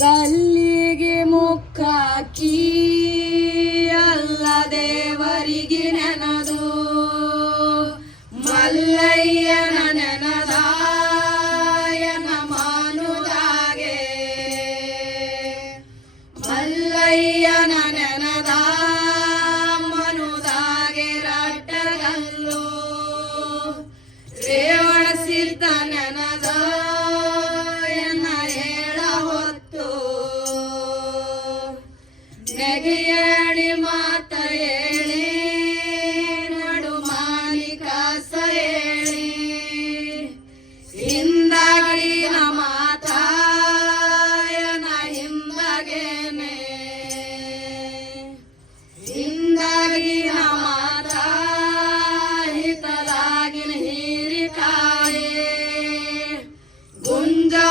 ಕಲ್ಲಿಗೆ ಮುಕ್ಕಾಕಿ ಅಲ್ಲ ದೇವರಿಗೆ ನೆನದು. ಮಲ್ಲಯ್ಯನ ನೆನದಾಯನ ಮಾನುದಾಗೆ. ಮಲ್ಲಯ್ಯನ ನೆನದಾ ಸಿದ್ಧ ನೆನದ ಎನ್ನ ಹೊತ್ತು ನೆಗೆಯಡಿ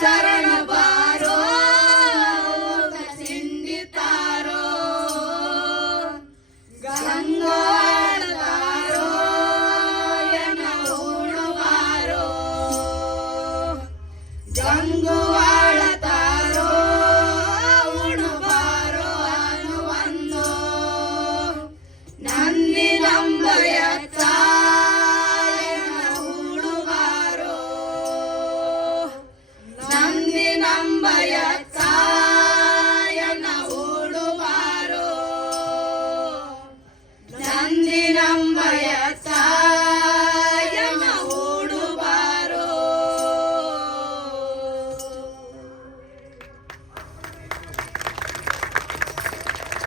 Sara. Kumbaya